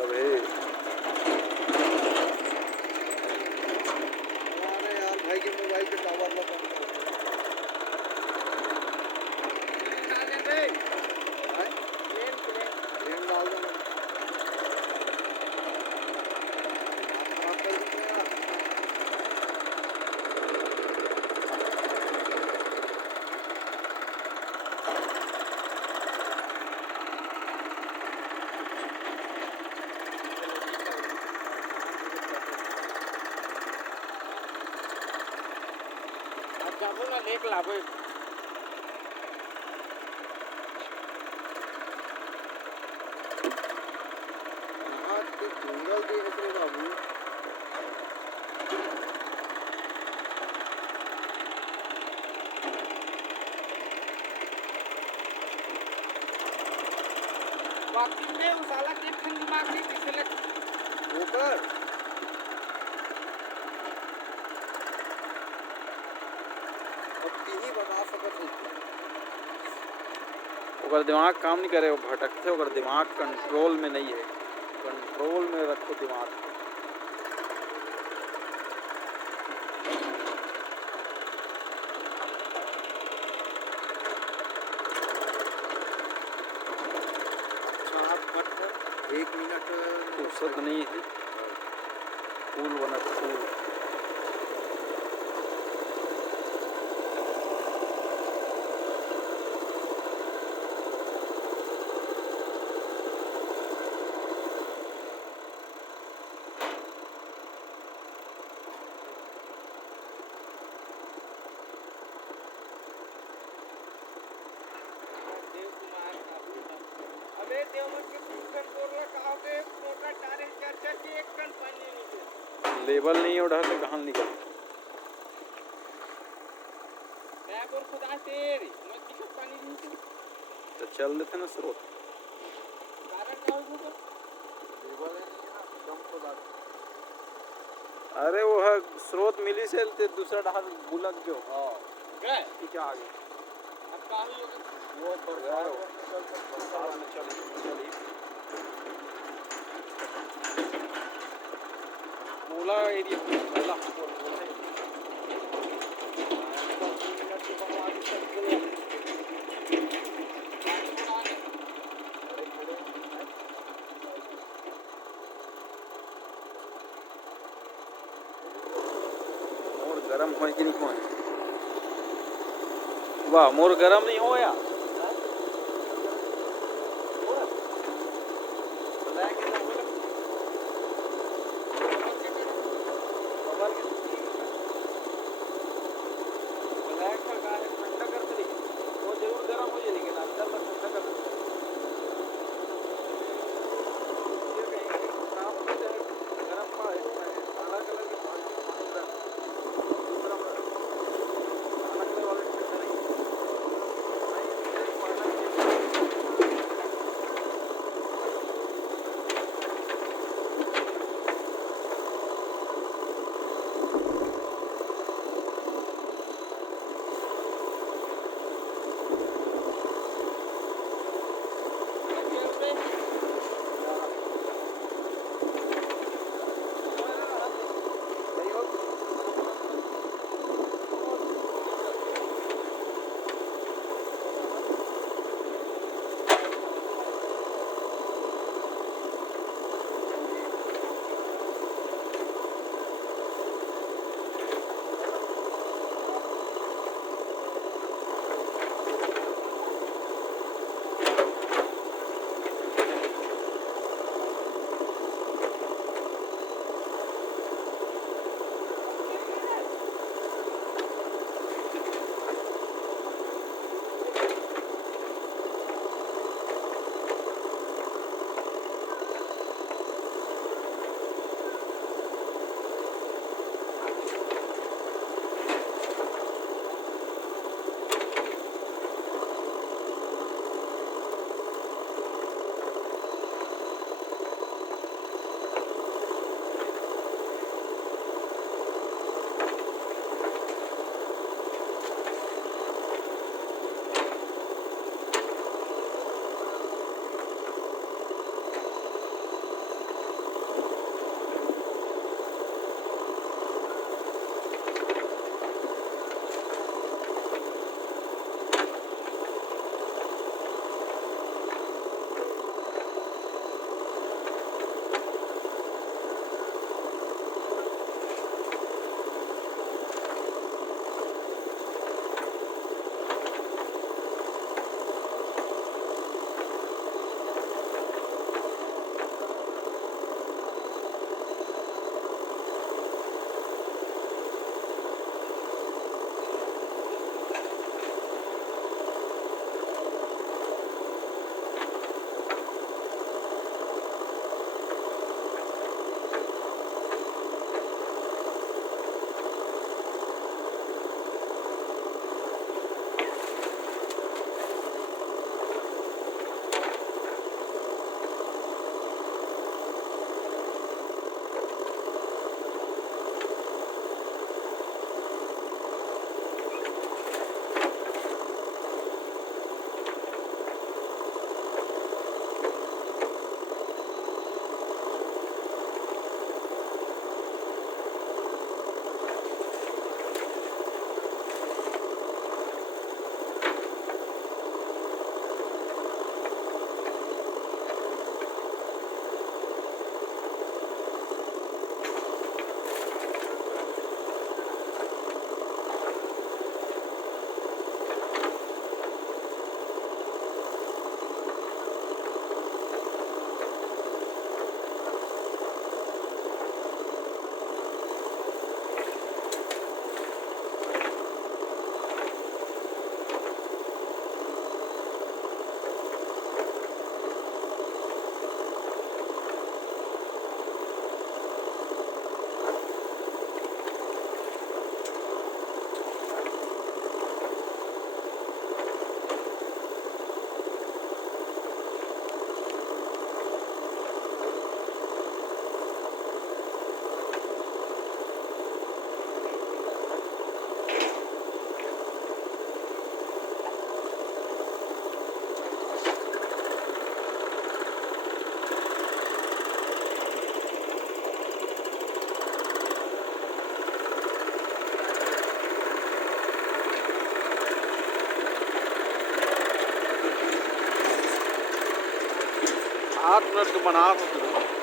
अबे हमारे यार भाई के मोबाइल के टावर लगा प्लेन डाल देना खराब कर देंगे यार। जाबो ना लेक लाबो हाँ तो जंगल देख रे बाबू बाकी में उसाला के ठंड दिमाग नहीं पिछले ऊपर अब ही बता सकत है ओकर दिमाग काम नहीं करे, वो भटकते, ओकर दिमाग कंट्रोल में नहीं है। कंट्रोल में रखो दिमाग को। एक मिनट फुर्सत नहीं है। फूल बना फूल। देव कुमार अबे देवमन के तीन बोरला कहा के मोटा टारे चर्चा के एक कन पानी नीचे लेवल नहीं है, उड़ा से कहाँ निकल। बैग और खुदा तेरी मैं किस पानी नीचे तो चल देते ना स्रोत। कारण का हो तो लेवल है नहीं ना दम को दाद अरे वो है स्रोत मिली से दूसरा डहार बुलक जो हाँ गए पीछे आ गए। अब का ही होगा वो बरसात बरसात में चली मोला एरिया पहला मोर गरम हो कि नहीं हो? वाह, मोर गरम नहीं हो या 8 मिनट के बना तो